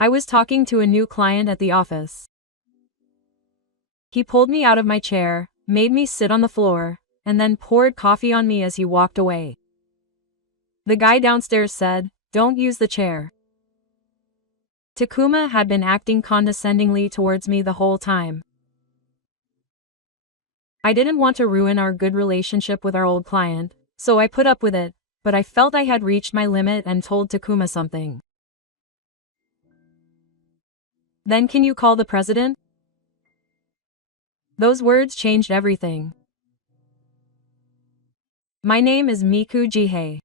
I was talking to a new client at the office. He pulled me out of my chair, made me sit on the floor, and then poured coffee on me as he walked away. The guy downstairs said, "Don't use the chair." Takuma had been acting condescendingly towards me the whole time. I didn't want to ruin our good relationship with our old client, so I put up with it, but I felt I had reached my limit and told Takuma something. "Then can you call the president?" Those words changed everything. My name is Miku Jihei.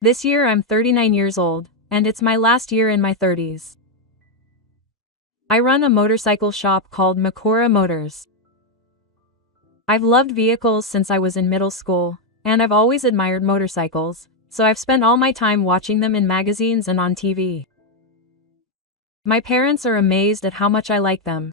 This year I'm 39 years old, and it's my last year in my 30s. I run a motorcycle shop called Makura Motors. I've loved vehicles since I was in middle school, and I've always admired motorcycles, so I've spent all my time watching them in magazines and on TV. My parents are amazed at how much I like them.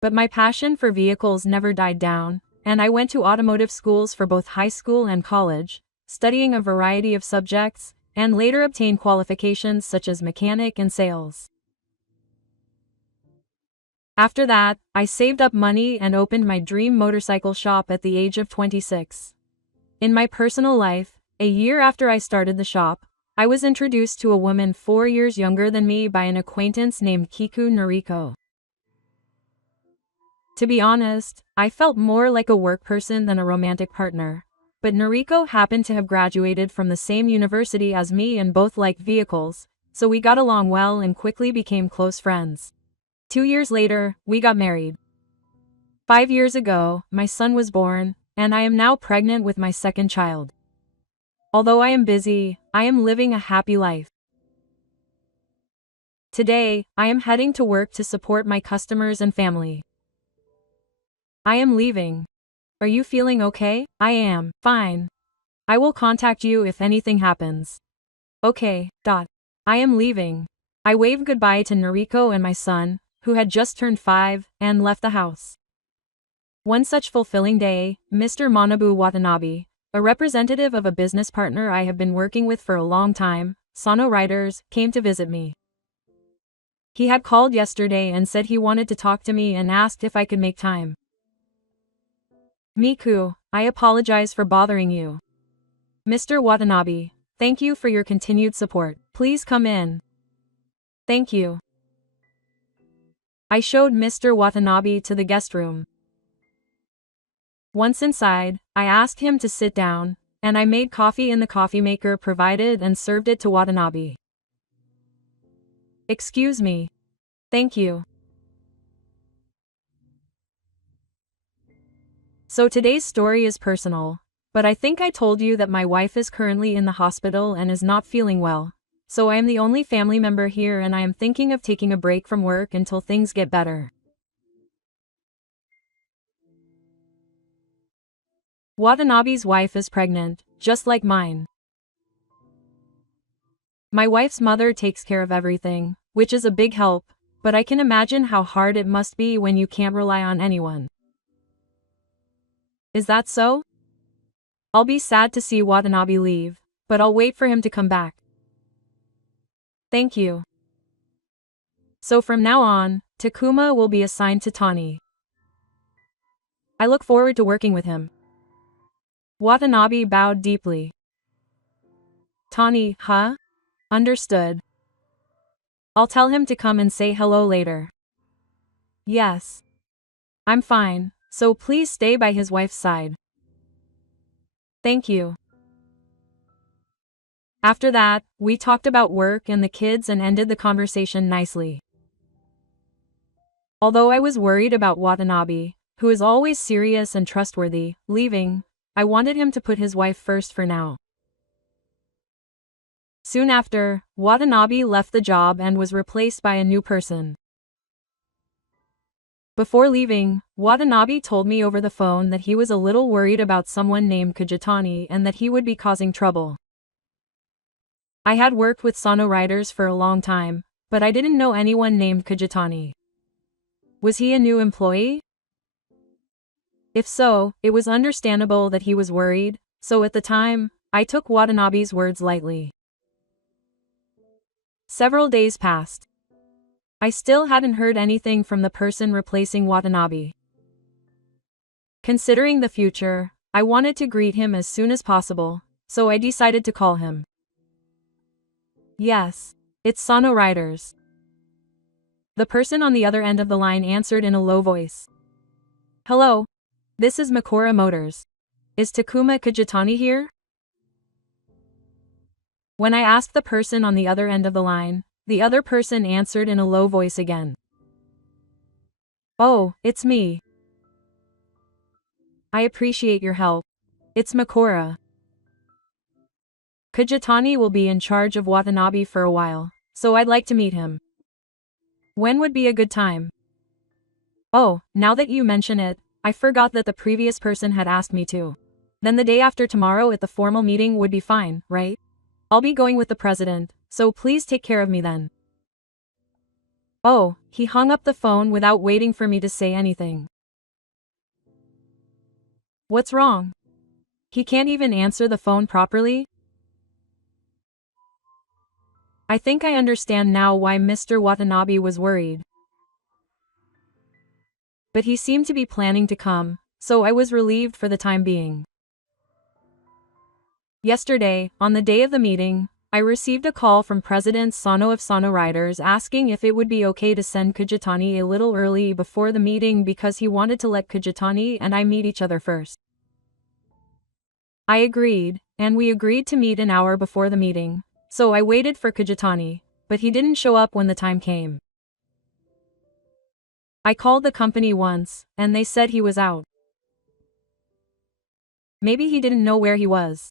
But my passion for vehicles never died down, and I went to automotive schools for both high school and college, studying a variety of subjects, and later obtained qualifications such as mechanic and sales. After that, I saved up money and opened my dream motorcycle shop at the age of 26. In my personal life, a year after I started the shop, I was introduced to a woman 4 years younger than me by an acquaintance named Kiku Noriko. To be honest, I felt more like a work person than a romantic partner, but Noriko happened to have graduated from the same university as me and both liked vehicles, so we got along well and quickly became close friends. 2 years later, we got married. 5 years ago, my son was born, and I am now pregnant with my second child. Although I am busy, I am living a happy life. Today, I am heading to work to support my customers and family. I am leaving. Are you feeling okay? I am. Fine. I will contact you if anything happens. Okay. I am leaving. I waved goodbye to Noriko and my son, who had just turned 5, and left the house. One such fulfilling day, Mr. Manabu Watanabe, a representative of a business partner I have been working with for a long time, Sano Riders, came to visit me. He had called yesterday and said he wanted to talk to me and asked if I could make time. Miku, I apologize for bothering you. Mr. Watanabe, thank you for your continued support. Please come in. Thank you. I showed Mr. Watanabe to the guest room. Once inside, I asked him to sit down, and I made coffee in the coffee maker provided and served it to Watanabe. Excuse me. Thank you. So today's story is personal, but I think I told you that my wife is currently in the hospital and is not feeling well, so I am the only family member here and I am thinking of taking a break from work until things get better. Watanabe's wife is pregnant, just like mine. My wife's mother takes care of everything, which is a big help, but I can imagine how hard it must be when you can't rely on anyone. Is that so? I'll be sad to see Watanabe leave, but I'll wait for him to come back. Thank you. So from now on, Takuma will be assigned to Tani. I look forward to working with him. Watanabe bowed deeply. Tani, huh? Understood. I'll tell him to come and say hello later. Yes. I'm fine, so please stay by his wife's side. Thank you. After that, we talked about work and the kids and ended the conversation nicely. Although I was worried about Watanabe, who is always serious and trustworthy, leaving, I wanted him to put his wife first for now. Soon after, Watanabe left the job and was replaced by a new person. Before leaving, Watanabe told me over the phone that he was a little worried about someone named Kajitani and that he would be causing trouble. I had worked with Sano Riders for a long time, but I didn't know anyone named Kajitani. Was he a new employee? If so, it was understandable that he was worried, so at the time, I took Watanabe's words lightly. Several days passed. I still hadn't heard anything from the person replacing Watanabe. Considering the future, I wanted to greet him as soon as possible, so I decided to call him. Yes, it's Sano Riders. The person on the other end of the line answered in a low voice. Hello. This is Makura Motors. Is Takuma Kajitani here? When I asked the person on the other end of the line, the other person answered in a low voice again. Oh, it's me. I appreciate your help. It's Makura. Kajitani will be in charge of Watanabe for a while, so I'd like to meet him. When would be a good time? Oh, now that you mention it, I forgot that the previous person had asked me to. Then the day after tomorrow at the formal meeting would be fine, right? I'll be going with the president, so please take care of me then. Oh, he hung up the phone without waiting for me to say anything. What's wrong? He can't even answer the phone properly? I think I understand now why Mr. Watanabe was worried. But he seemed to be planning to come, so I was relieved for the time being. Yesterday, on the day of the meeting, I received a call from President Sano of Sano Riders asking if it would be okay to send Kajitani a little early before the meeting because he wanted to let Kajitani and I meet each other first. I agreed, and we agreed to meet an hour before the meeting, so I waited for Kajitani, but he didn't show up when the time came. I called the company once, and they said he was out. Maybe he didn't know where he was.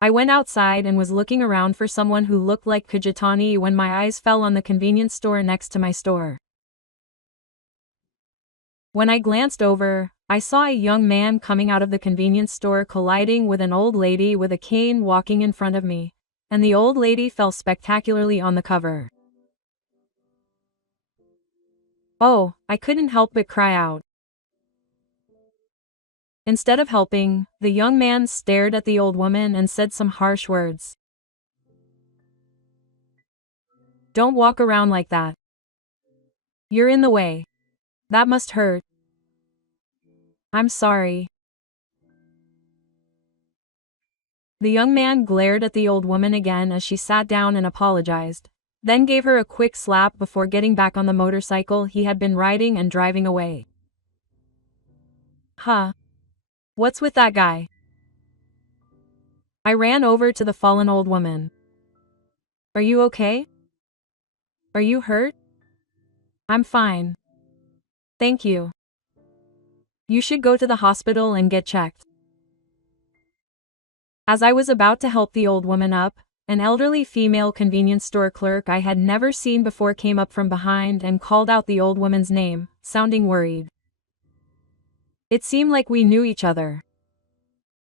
I went outside and was looking around for someone who looked like Kajitani when my eyes fell on the convenience store next to my store. When I glanced over, I saw a young man coming out of the convenience store colliding with an old lady with a cane walking in front of me, and the old lady fell spectacularly on the cover. Oh, I couldn't help but cry out. Instead of helping, the young man stared at the old woman and said some harsh words. Don't walk around like that. You're in the way. That must hurt. I'm sorry. The young man glared at the old woman again as she sat down and apologized, then gave her a quick slap before getting back on the motorcycle he had been riding and driving away. Huh? What's with that guy? I ran over to the fallen old woman. Are you okay? Are you hurt? I'm fine. Thank you. You should go to the hospital and get checked. As I was about to help the old woman up, an elderly female convenience store clerk I had never seen before came up from behind and called out the old woman's name, sounding worried. It seemed like we knew each other.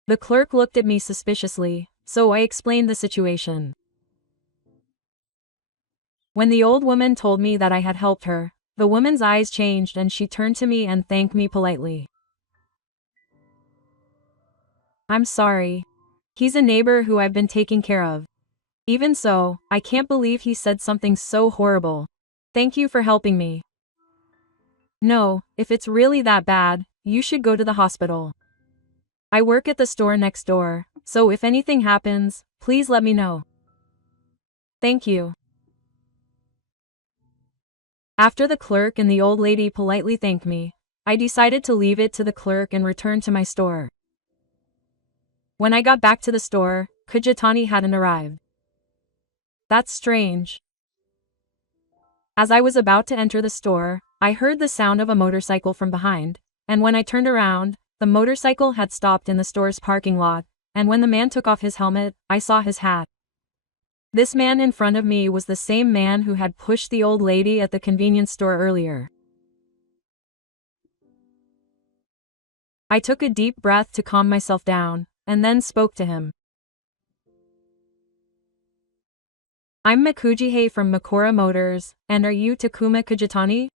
The clerk looked at me suspiciously, so I explained the situation. When the old woman told me that I had helped her, the woman's eyes changed and she turned to me and thanked me politely. I'm sorry. He's a neighbor who I've been taking care of. Even so, I can't believe he said something so horrible. Thank you for helping me. No, if it's really that bad, you should go to the hospital. I work at the store next door, so if anything happens, please let me know. Thank you. After the clerk and the old lady politely thanked me, I decided to leave it to the clerk and return to my store. When I got back to the store, Kajitani hadn't arrived. That's strange. As I was about to enter the store, I heard the sound of a motorcycle from behind, and when I turned around, the motorcycle had stopped in the store's parking lot, and when the man took off his helmet, I saw his hat. This man in front of me was the same man who had pushed the old lady at the convenience store earlier. I took a deep breath to calm myself down, and then spoke to him. I'm Mikujihei from Makura Motors, and are you Takuma Kajitani?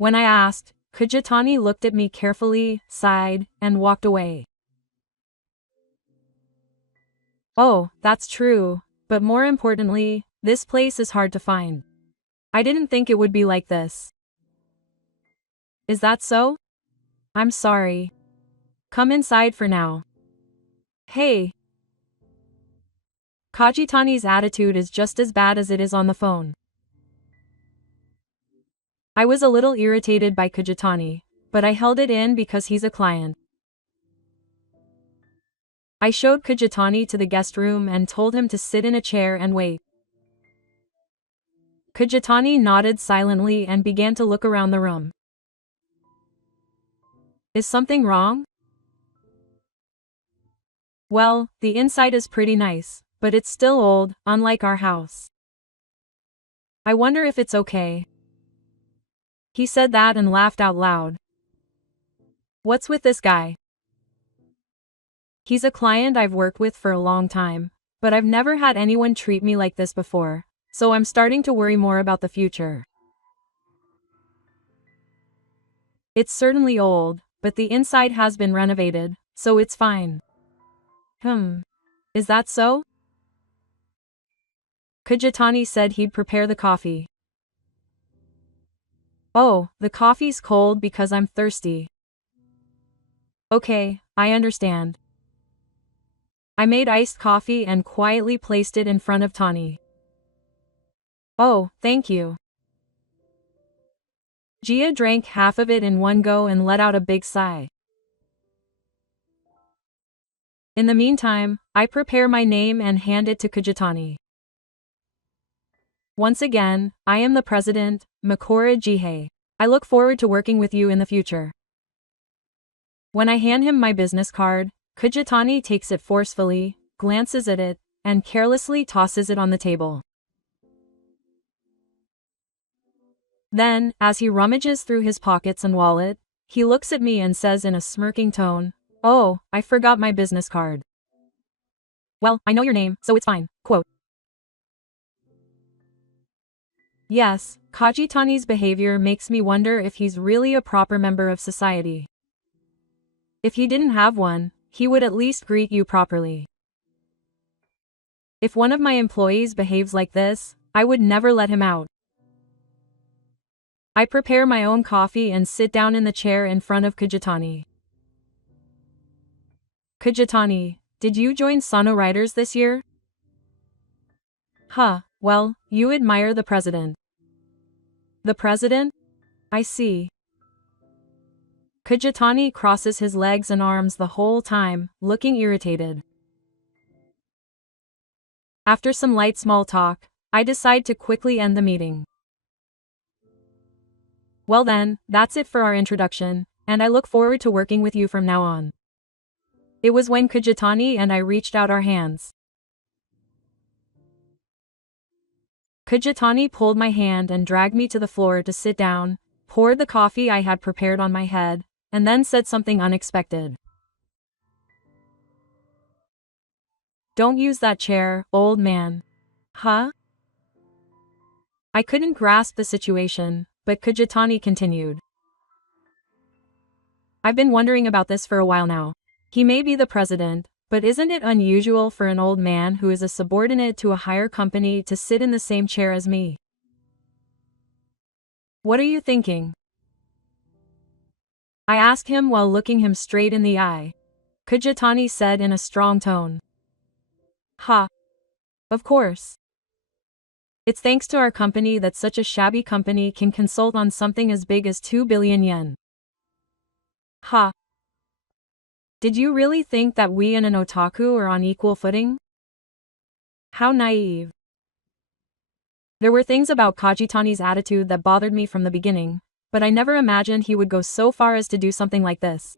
When I asked, Kajitani looked at me carefully, sighed, and walked away. Oh, that's true. But more importantly, this place is hard to find. I didn't think it would be like this. Is that so? I'm sorry. Come inside for now. Hey. Kajitani's attitude is just as bad as it is on the phone. I was a little irritated by Kajitani, but I held it in because he's a client. I showed Kajitani to the guest room and told him to sit in a chair and wait. Kajitani nodded silently and began to look around the room. Is something wrong? Well, the inside is pretty nice, but it's still old, unlike our house. I wonder if it's okay. He said that and laughed out loud. What's with this guy? He's a client I've worked with for a long time, but I've never had anyone treat me like this before, so I'm starting to worry more about the future. It's certainly old, but the inside has been renovated, so it's fine. Is that so? Kajitani said he'd prepare the coffee. Oh, the coffee's cold because I'm thirsty. Okay, I understand. I made iced coffee and quietly placed it in front of Tani. Oh, thank you. Gia drank half of it in one go and let out a big sigh. In the meantime, I prepare my name and hand it to Kajitani. Once again, I am the president, Makora Jihei. I look forward to working with you in the future. When I hand him my business card, Kajitani takes it forcefully, glances at it, and carelessly tosses it on the table. Then, as he rummages through his pockets and wallet, he looks at me and says in a smirking tone, "Oh, I forgot my business card." Well, I know your name, so it's fine, quote. Yes, Kajitani's behavior makes me wonder if he's really a proper member of society. If he didn't have one, he would at least greet you properly. If one of my employees behaves like this, I would never let him out. I prepare my own coffee and sit down in the chair in front of Kajitani. Kajitani, did you join Sono Riders this year? Well, you admire the president. The president? I see. Kajitani crosses his legs and arms the whole time, looking irritated. After some light small talk, I decide to quickly end the meeting. Well then, that's it for our introduction, and I look forward to working with you from now on. It was when Kajitani and I reached out our hands. Kajitani pulled my hand and dragged me to the floor to sit down, poured the coffee I had prepared on my head, and then said something unexpected. Don't use that chair, old man. Huh? I couldn't grasp the situation, but Kajitani continued. I've been wondering about this for a while now. He may be the president, but isn't it unusual for an old man who is a subordinate to a higher company to sit in the same chair as me? What are you thinking? I asked him while looking him straight in the eye. Kajitani said in a strong tone. Of course. It's thanks to our company that such a shabby company can consult on something as big as 2 billion yen. Did you really think that we and an otaku are on equal footing? How naive. There were things about Kajitani's attitude that bothered me from the beginning, but I never imagined he would go so far as to do something like this.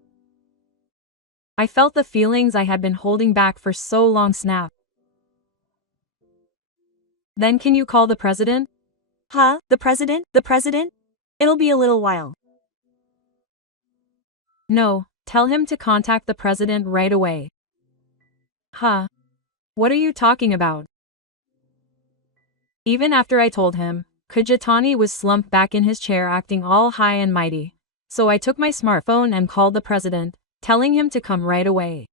I felt the feelings I had been holding back for so long snap. Then can you call the president? The president? The president? It'll be a little while. No, tell him to contact the president right away. What are you talking about? Even after I told him, Kajitani was slumped back in his chair acting all high and mighty, so I took my smartphone and called the president, telling him to come right away.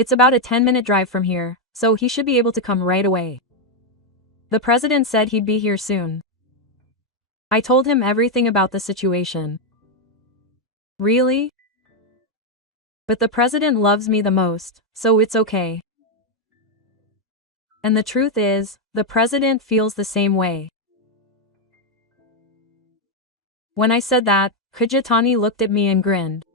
It's about a 10-minute drive from here, so he should be able to come right away. The president said he'd be here soon. I told him everything about the situation. Really? But the president loves me the most, so it's okay. And the truth is, the president feels the same way. When I said that, Kajitani looked at me and grinned.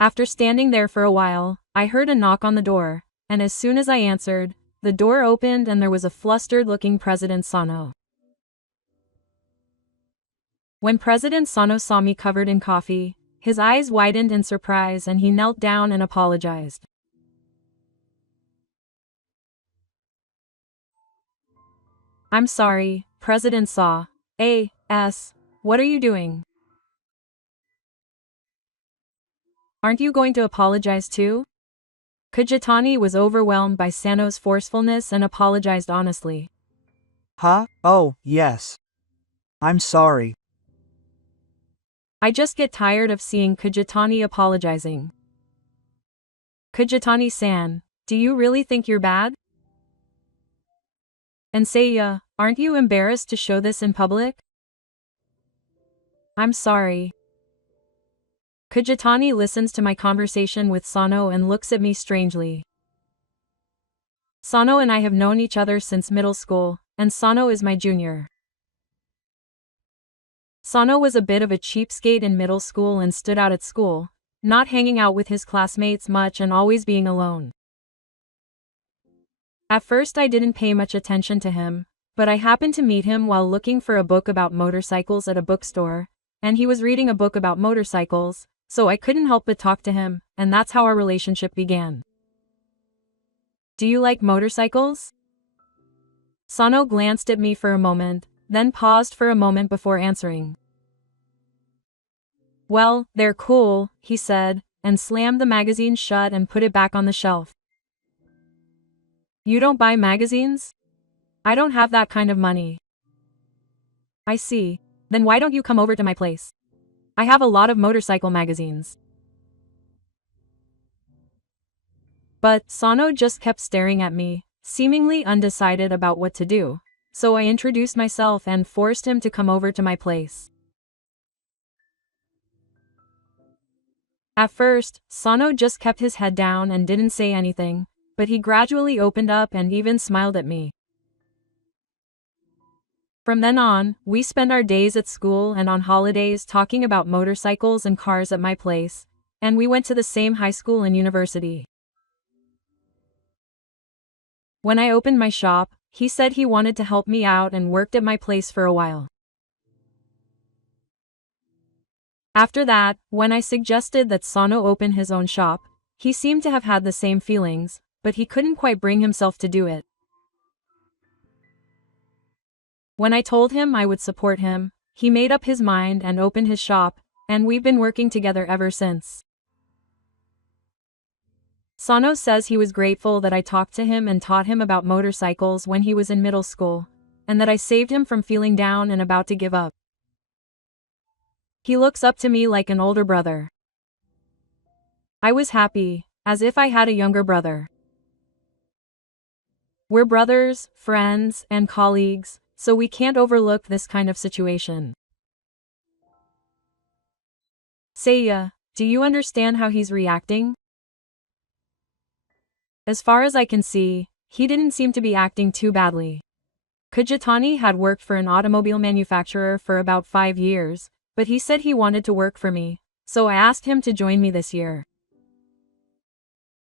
After standing there for a while, I heard a knock on the door, and as soon as I answered, the door opened and there was a flustered-looking President Sano. When President Sano saw me covered in coffee, his eyes widened in surprise and he knelt down and apologized. I'm sorry, President Sa. What are you doing? Aren't you going to apologize too? Kajitani was overwhelmed by Sano's forcefulness and apologized honestly. Huh? Oh, yes. I'm sorry. I just get tired of seeing Kajitani apologizing. Kajitani-san, do you really think you're bad? And Seiya, aren't you embarrassed to show this in public? I'm sorry. Kajitani listens to my conversation with Sano and looks at me strangely. Sano and I have known each other since middle school, and Sano is my junior. Sano was a bit of a cheapskate in middle school and stood out at school, not hanging out with his classmates much and always being alone. At first I didn't pay much attention to him, but I happened to meet him while looking for a book about motorcycles at a bookstore, and he was reading a book about motorcycles, so I couldn't help but talk to him, and that's how our relationship began. Do you like motorcycles? Sano glanced at me for a moment, then paused for a moment before answering. Well, they're cool, he said, and slammed the magazine shut and put it back on the shelf. You don't buy magazines? I don't have that kind of money. I see. Then why don't you come over to my place? I have a lot of motorcycle magazines. But Sano just kept staring at me, seemingly undecided about what to do, so I introduced myself and forced him to come over to my place. At first, Sano just kept his head down and didn't say anything, but he gradually opened up and even smiled at me. From then on, we spent our days at school and on holidays talking about motorcycles and cars at my place, and we went to the same high school and university. When I opened my shop, he said he wanted to help me out and worked at my place for a while. After that, when I suggested that Sano open his own shop, he seemed to have had the same feelings, but he couldn't quite bring himself to do it. When I told him I would support him, he made up his mind and opened his shop, and we've been working together ever since. Sano says he was grateful that I talked to him and taught him about motorcycles when he was in middle school, and that I saved him from feeling down and about to give up. He looks up to me like an older brother. I was happy, as if I had a younger brother. We're brothers, friends, and colleagues, so we can't overlook this kind of situation. Seiya, do you understand how he's reacting? As far as I can see, he didn't seem to be acting too badly. Kajitani had worked for an automobile manufacturer for about 5 years, but he said he wanted to work for me, so I asked him to join me this year.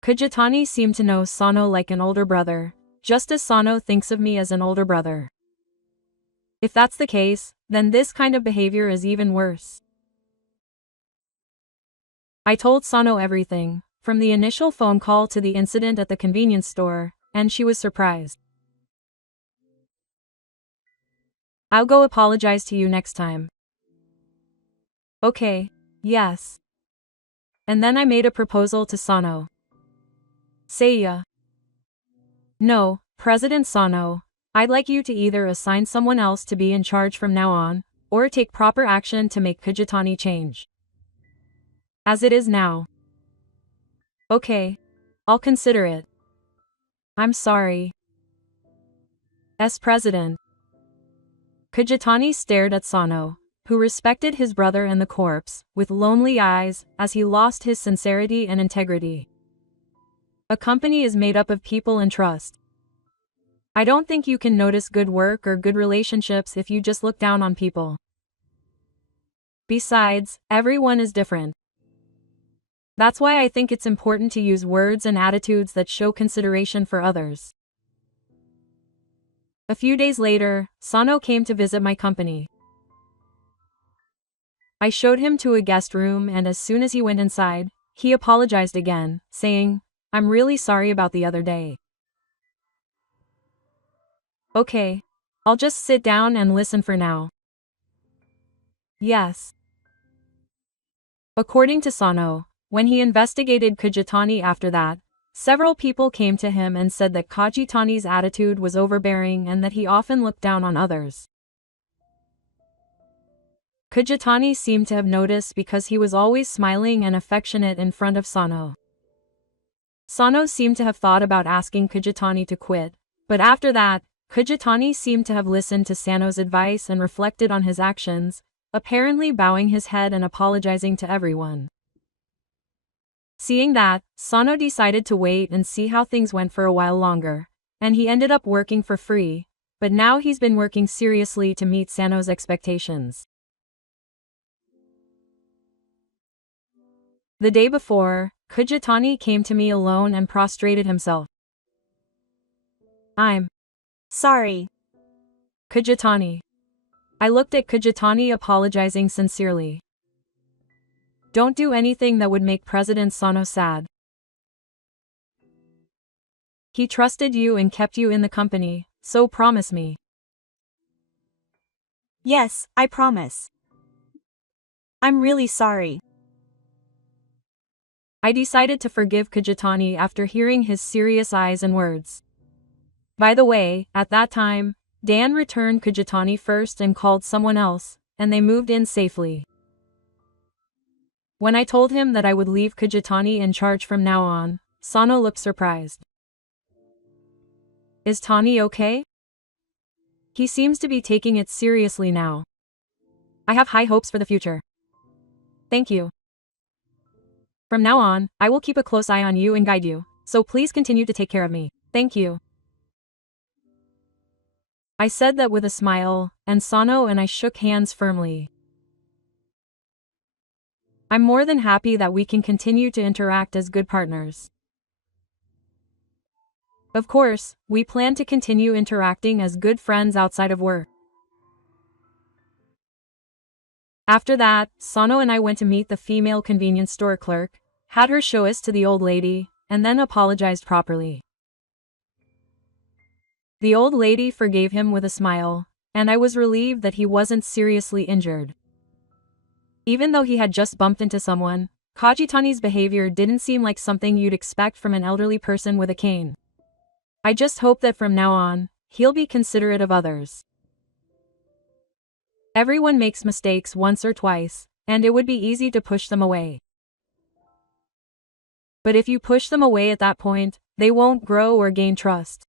Kajitani seemed to know Sano like an older brother, just as Sano thinks of me as an older brother. If that's the case, then this kind of behavior is even worse. I told Sano everything, from the initial phone call to the incident at the convenience store, and she was surprised. I'll go apologize to you next time. Okay, yes. And then I made a proposal to Sano. Seiya. No, President Sano, I'd like you to either assign someone else to be in charge from now on, or take proper action to make Kajitani change. As it is now. Okay. I'll consider it. I'm sorry. President. Kajitani stared at Sano, who respected his brother and the corpse, with lonely eyes, as he lost his sincerity and integrity. A company is made up of people and trust. I don't think you can notice good work or good relationships if you just look down on people. Besides, everyone is different. That's why I think it's important to use words and attitudes that show consideration for others. A few days later, Sano came to visit my company. I showed him to a guest room, and as soon as he went inside, he apologized again, saying, "I'm really sorry about the other day." Okay. I'll just sit down and listen for now. Yes. According to Sano, when he investigated Kajitani after that, several people came to him and said that Kajitani's attitude was overbearing and that he often looked down on others. Kajitani seemed to have noticed because he was always smiling and affectionate in front of Sano. Sano seemed to have thought about asking Kajitani to quit, but after that, Kajitani seemed to have listened to Sano's advice and reflected on his actions, apparently bowing his head and apologizing to everyone. Seeing that, Sano decided to wait and see how things went for a while longer, and he ended up working for free, but now he's been working seriously to meet Sano's expectations. The day before, Kajitani came to me alone and prostrated himself. I'm Sorry. Kajitani. I looked at Kajitani apologizing sincerely. Don't do anything that would make President Sano sad. He trusted you and kept you in the company, so promise me. Yes, I promise. I'm really sorry. I decided to forgive Kajitani after hearing his serious eyes and words. By the way, at that time, Dan returned Kajitani first and called someone else, and they moved in safely. When I told him that I would leave Kajitani in charge from now on, Sano looked surprised. Is Tani okay? He seems to be taking it seriously now. I have high hopes for the future. Thank you. From now on, I will keep a close eye on you and guide you, so please continue to take care of me. Thank you. I said that with a smile, and Sano and I shook hands firmly. I'm more than happy that we can continue to interact as good partners. Of course, we plan to continue interacting as good friends outside of work. After that, Sano and I went to meet the female convenience store clerk, had her show us to the old lady, and then apologized properly. The old lady forgave him with a smile, and I was relieved that he wasn't seriously injured. Even though he had just bumped into someone, Kajitani's behavior didn't seem like something you'd expect from an elderly person with a cane. I just hope that from now on, he'll be considerate of others. Everyone makes mistakes once or twice, and it would be easy to push them away. But if you push them away at that point, they won't grow or gain trust.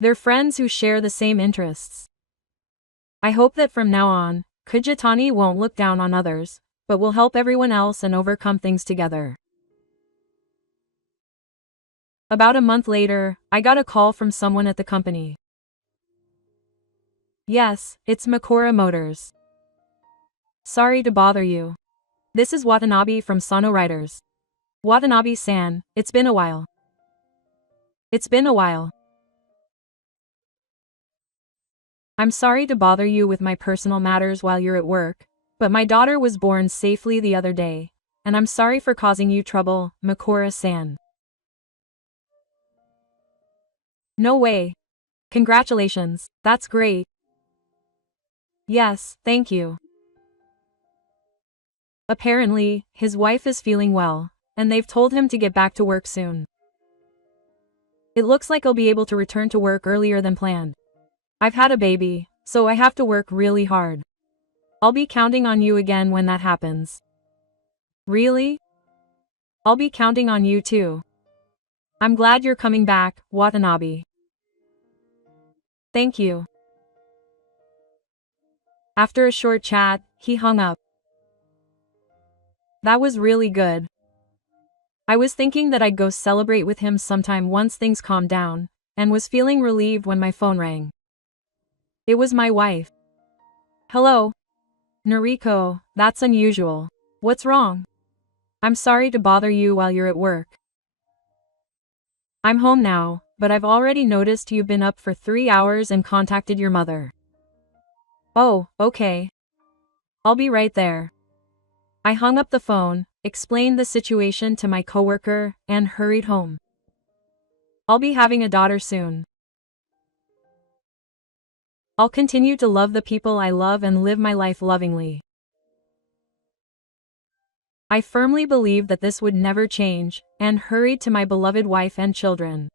They're friends who share the same interests. I hope that from now on, Kajitani won't look down on others, but will help everyone else and overcome things together. About a month later, I got a call from someone at the company. Yes, it's Makura Motors. Sorry to bother you. This is Watanabe from Sano Writers. Watanabe-san, it's been a while. It's been a while. I'm sorry to bother you with my personal matters while you're at work, but my daughter was born safely the other day, and I'm sorry for causing you trouble, Makura-san. No way. Congratulations, that's great. Yes, thank you. Apparently, his wife is feeling well, and they've told him to get back to work soon. It looks like I'll be able to return to work earlier than planned. I've had a baby, so I have to work really hard. I'll be counting on you again when that happens. Really? I'll be counting on you too. I'm glad you're coming back, Watanabe. Thank you. After a short chat, he hung up. That was really good. I was thinking that I'd go celebrate with him sometime once things calmed down, and was feeling relieved when my phone rang. It was my wife. Hello. Noriko, that's unusual. What's wrong? I'm sorry to bother you while you're at work. I'm home now, but I've already noticed you've been up for 3 hours and contacted your mother. Oh, okay. I'll be right there. I hung up the phone, explained the situation to my coworker, and hurried home. I'll be having a daughter soon. I'll continue to love the people I love and live my life lovingly. I firmly believed that this would never change, and hurried to my beloved wife and children.